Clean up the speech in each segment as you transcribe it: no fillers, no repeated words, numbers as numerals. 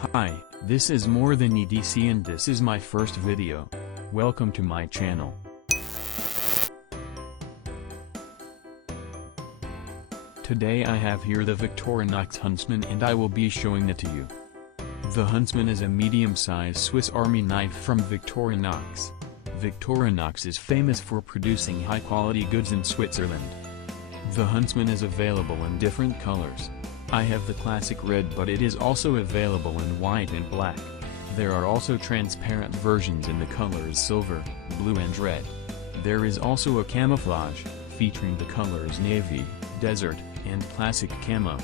Hi, this is More Than EDC and this is my first video. Welcome to my channel. Today I have here the Victorinox Huntsman and I will be showing it to you. The Huntsman is a medium-sized Swiss Army knife from Victorinox. Victorinox is famous for producing high-quality goods in Switzerland. The Huntsman is available in different colors. I have the classic red, but it is also available in white and black. There are also transparent versions in the colors silver, blue and red. There is also a camouflage, featuring the colors navy, desert, and classic camo.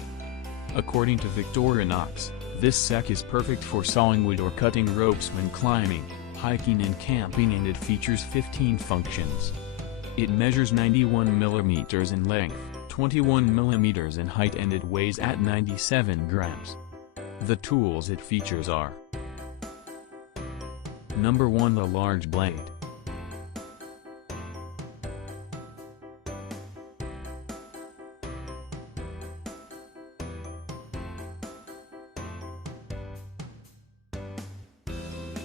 According to Victorinox, this sack is perfect for sawing wood or cutting ropes when climbing, hiking and camping, and it features 15 functions. It measures 91 mm in length, 21 mm in height, and it weighs at 97 grams. The tools it features are: Number 1, the large blade.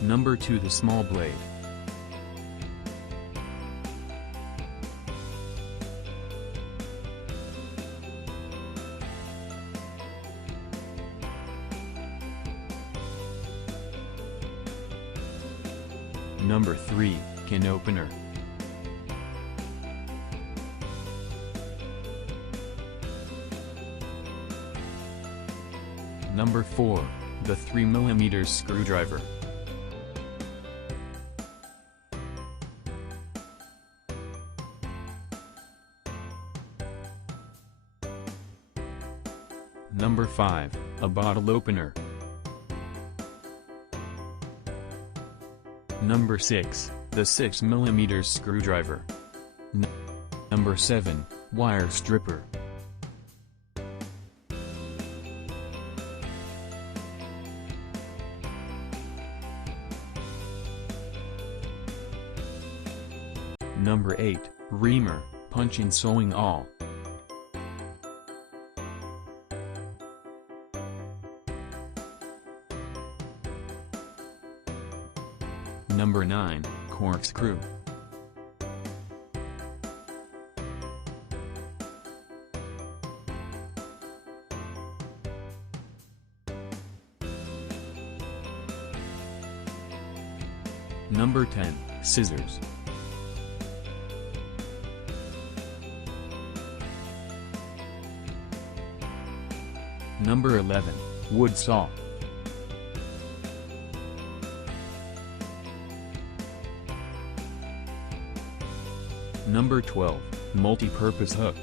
Number 2, the small blade. Number 3, can opener. Number 4, the 3mm screwdriver. Number 5, a bottle opener. Number 6, the 6mm screwdriver. Number 7, wire stripper. Number 8, reamer, punch and sewing awl. Number 9, corkscrew. Number 10, scissors. Number 11, wood saw. Number 12, multi-purpose hook.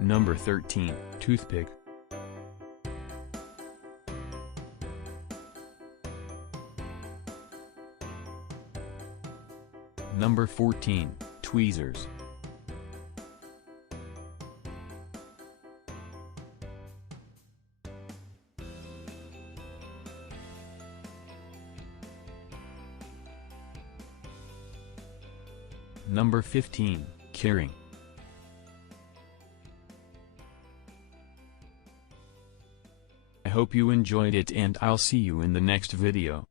Number 13, toothpick. Number 14, tweezers. Number 15, keyring. I hope you enjoyed it and I'll see you in the next video.